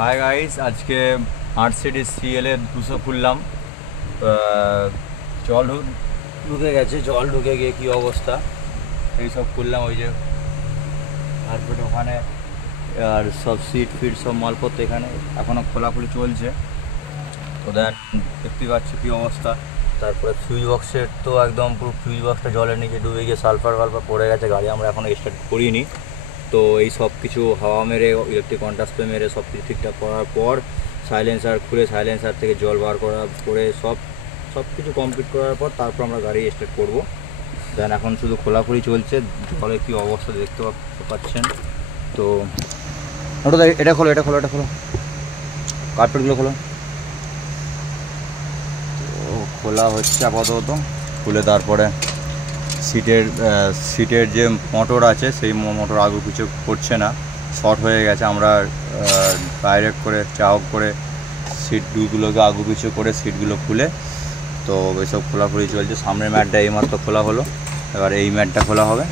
Hi guys, আজকে Mercedes CL এর 200 খুললাম। জল ঢুকে গেছে, জল ঢুকে গিয়ে কী অবস্থা এই সব খুললাম। ওই যে কার্পেট ওখানে, আর সব সিট ফিট সব মালপত্র এখানে এখনও খোলাখুলি চলছে। তো দেখতে পাচ্ছি কী অবস্থা। তারপরে ফিউজ বক্সের তো একদম পুরো ফিউজ বক্সটা জলের নিচে ডুবে গিয়ে সালফার পড়ে গেছে। গাড়ি আমরা এখনও স্টার্ট করিনি। তো এই সব কিছু হাওয়া মেরে, ইলেকট্রিক কন্ট্রাক্টর মেরে সব কিছু ঠিকঠাক করার পর সাইলেন্সার খুলে সাইলেন্সার থেকে জল বার করে সব কিছু কমপ্লিট করার পর তারপর আমরা গাড়ি স্টার্ট করব। দেন এখন শুধু খোলাখুলি চলছে। জলে কী অবস্থা দেখতে পাচ্ছেন। তো ওটা এটা খোলো কার্পেটগুলো খোলো। তো খোলা হচ্ছে আপাতত। খুলে তারপরে সিটের যে মোটর আছে সেই মোটর আগু পিছু করছে না, শর্ট হয়ে গেছে। আমরা ডাইরেক্ট করে চাপ করে সিটগুলোকে আগু পিছু করে সিটগুলো খুলে তো এইসব খোলাখুলি চলছে। সামনের ম্যাটটা এইমাত্র খোলা হলো, এবার এই ম্যাটটা খোলা হবে।